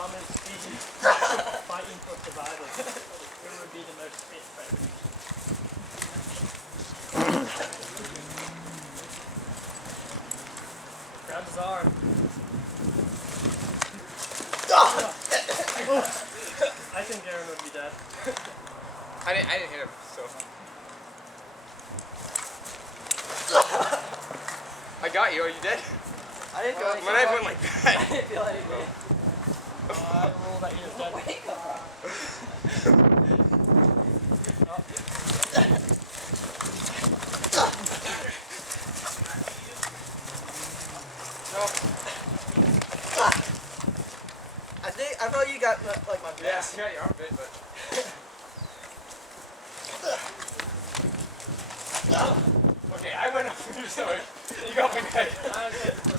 dumbest species fighting for survival. Who would be the most fit predator? Grab his arm. I think Aaron would be dead. I didn't hit him, so. I got you. Are you dead? I didn't feel anything. My knife went like that. I didn't feel anything. I rule that he is dead. Wake up. I thought you got like my best. Yeah, your armpit, but. Okay, I went up for you, sorry. You got my head.